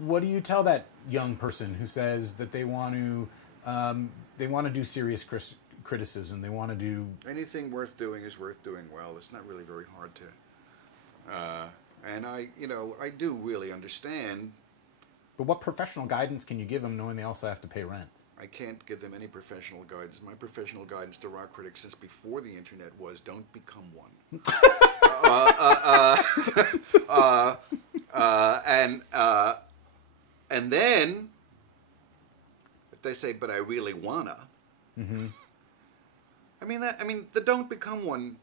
What do you tell that young person who says that they want to do serious criticism? They want to do anything worth doing is worth doing well. It's not really very hard to, and I do really understand. But what professional guidance can you give them, knowing they also have to pay rent? I can't give them any professional guidance. My professional guidance to rock critics since before the internet was don't become one. And then if they say, "But I really wanna," Mm-hmm. I mean, the don't become one.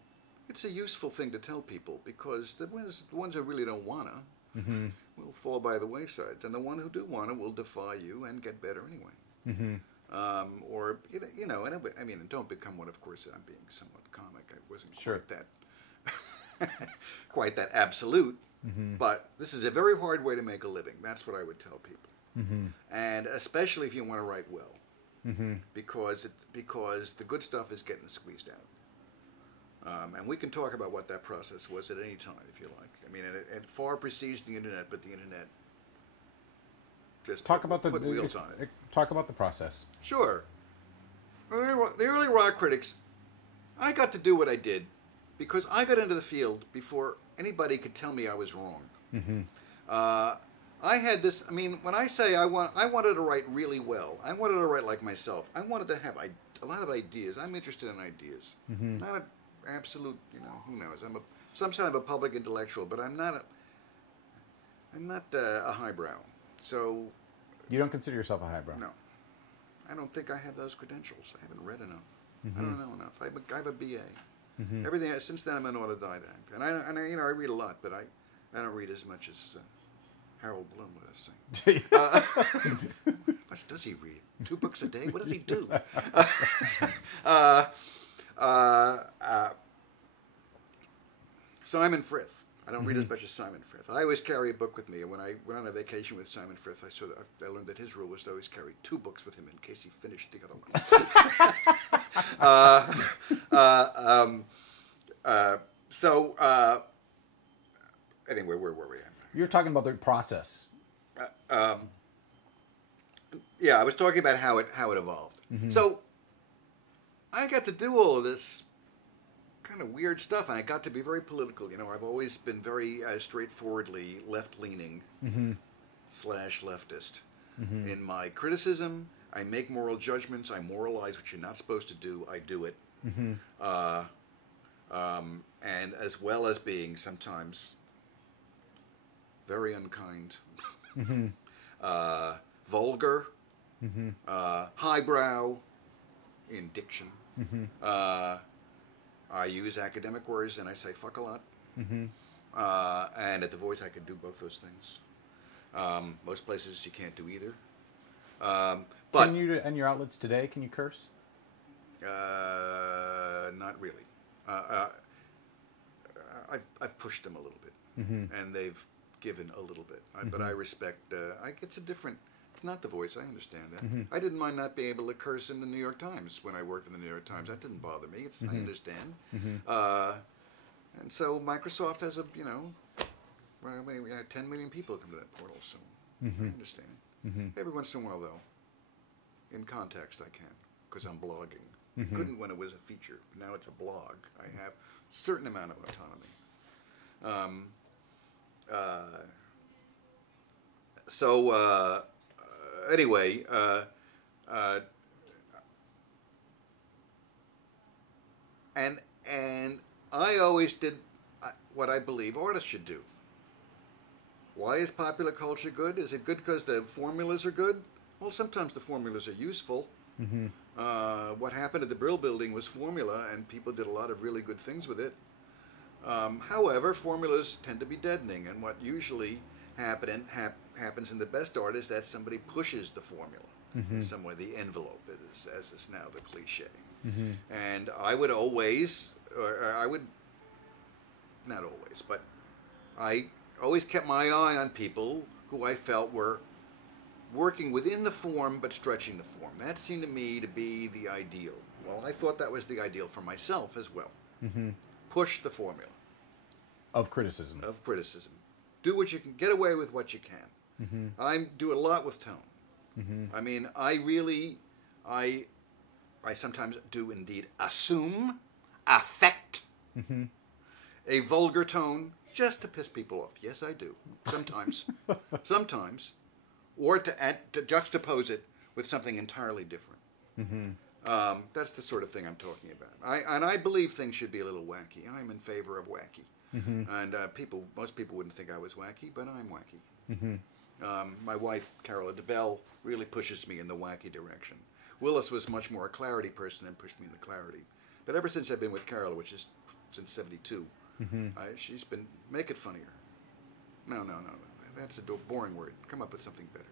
It's a useful thing to tell people because the ones who really don't wanna Mm-hmm. will fall by the wayside, and the one who do wanna will defy you and get better anyway. Mm-hmm. Or and I mean, don't become one. Of course, I'm being somewhat comic. I wasn't Sure. quite that absolute. Mm-hmm. But this is a very hard way to make a living. That's what I would tell people, Mm-hmm. and especially if you want to write well, Mm-hmm. because the good stuff is getting squeezed out. And we can talk about what that process was at any time, if you like. I mean, it far precedes the internet, but the internet just put wheels on it. Talk about the process. Sure. The early rock critics, I got to do what I did because I got into the field before anybody could tell me I was wrong. Mm-hmm. I had this. I mean, when I say I wanted to write really well. I wanted to write like myself. I wanted to have a lot of ideas. I'm interested in ideas. Mm-hmm. Not an absolute. Who knows? I'm some kind of a public intellectual, but I'm not a highbrow. So. You don't consider yourself a highbrow? No. I don't think I have those credentials. I haven't read enough. Mm-hmm. I don't know enough. I have a BA. Mm-hmm. Everything since then I'm an autodidact, and I read a lot, but I don't read as much as Harold Bloom would say. What does he read? 2 books a day? What does he do? Simon Frith. I don't read as much as Simon Frith. I always carry a book with me, and when I went on a vacation with Simon Frith, I learned that his rule was to always carry 2 books with him in case he finished the other one. Anyway, where were we? You're talking about the process. Yeah, I was talking about how it evolved. Mm-hmm. So I got to do all of this kind of weird stuff, and I got to be very political. I've always been very straightforwardly left-leaning Mm-hmm. /leftist Mm-hmm. in my criticism. I make moral judgments. I moralize what you're not supposed to do. I do it. Mm-hmm. And as well as being sometimes very unkind, Mm-hmm. vulgar, Mm-hmm. highbrow in diction. Mm-hmm. I use academic words and I say fuck a lot. Mm-hmm. And at The Voice I can do both those things. Most places you can't do either. But Can you, and your outlets today, can you curse? not really. I've pushed them a little bit, Mm-hmm. and they've given a little bit. But I respect. It's a different. It's not The Voice. I understand that. Mm-hmm. I didn't mind not being able to curse in the New York Times when I worked in the New York Times. That didn't bother me. I understand. Mm-hmm. And so Microsoft has well, we had 10 million people come to that portal, so Mm-hmm. I understand. Mm-hmm. Every once in a while, though, in context, I can, because I'm blogging. Mm-hmm. Couldn't when it was a feature, but now it's a blog. I have a certain amount of autonomy. Anyway, and I always did what I believe artists should do. Why is popular culture good? Is it good because the formulas are good? Well, sometimes the formulas are useful. Mm-hmm. What happened at the Brill Building was formula, and people did a lot of really good things with it. However, formulas tend to be deadening, and what usually happens in the best art is that somebody pushes the formula in some way. The envelope, as is now the cliche. Mm-hmm. And I would always, not always, but I always kept my eye on people who I felt were working within the form but stretching the form. That seemed to me to be the ideal. Well, I thought that was the ideal for myself as well. Mm-hmm. Push the formula. Of criticism. Of criticism. Do what you can. Get away with what you can. I do a lot with tone. I mean, I sometimes do indeed assume, affect a vulgar tone just to piss people off. Yes, I do. Sometimes. Sometimes. Or to juxtapose it with something entirely different. That's the sort of thing I'm talking about. And I believe things should be a little wacky. I'm in favor of wacky. And most people wouldn't think I was wacky, but I'm wacky. My wife, Carola DeBell, really pushes me in the wacky direction. Willis was much more a clarity person and pushed me into clarity. But ever since I've been with Carola, which is since 72, she's been, make it funnier. No. That's a boring word. Come up with something better.